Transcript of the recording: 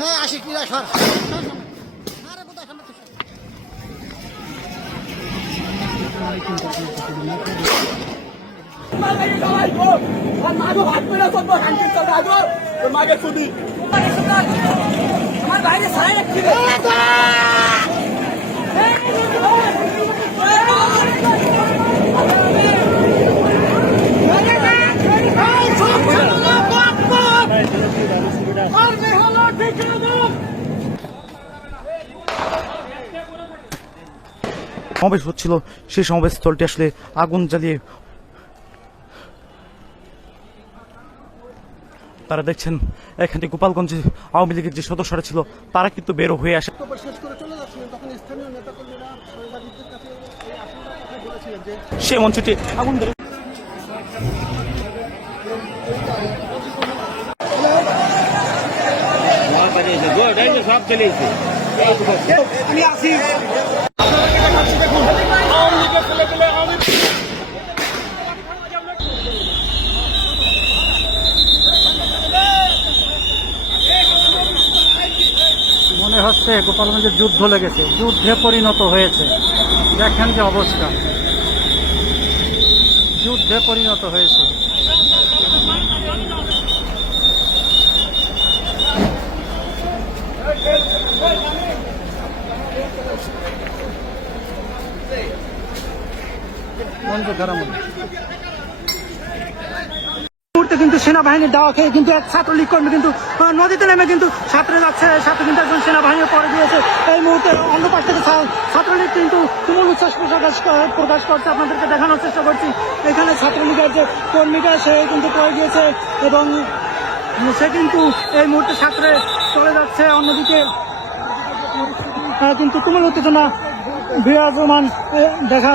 হ্যাঁ আসি ক্রীড়া সর। আমার বাইরে সারাই রাখছি রে সমাবেশ হচ্ছিল। সেই সমাবেশ স্থলটি আসলে আগুন জ্বালিয়ে তারা দেখছেন এখানে গোপালগঞ্জে আওয়ামী লীগের যে সদস্যরা ছিল তারা কিন্তু বেরো হয়ে আসে। বক্তব্য শেষ করে চলে যাচ্ছিলেন তখন স্থানীয় নেতাকর্মীরা সাংবাদিকদের কাছে এই আশঙ্কার কথা বলেছিলেন যে সে মঞ্চটি আগুন ধরে আমি আসি মনে হচ্ছে গোপালগঞ্জের যুদ্ধ লেগেছে। যুদ্ধে পরিণত হয়েছে। দেখেন যে অবস্থা। যুদ্ধে পরিণত হয়েছে। কিন্তু সেনাবাহিনীর খেয়ে কিন্তু এক ছাত্রলীগ কর্মী কিন্তু নদীতে নেমে কিন্তু যাচ্ছে, সাথে কিন্তু একজন সেনাবাহিনী পরে দিয়েছে এই মুহূর্তে থেকে ছাত্রলীগ কিন্তু তুমুল উচ্ছ্বাস প্রকাশ প্রকাশ করছে। আপনাদেরকে দেখানোর চেষ্টা করছি। এখানে ছাত্রলীগের যে কর্মীটা সে কিন্তু পড়ে গিয়েছে এবং সে কিন্তু এই মুহূর্তে সাঁতরে চলে যাচ্ছে অন্যদিকে। কিন্তু তুমুল উত্তেজনা বিরাজমান দেখা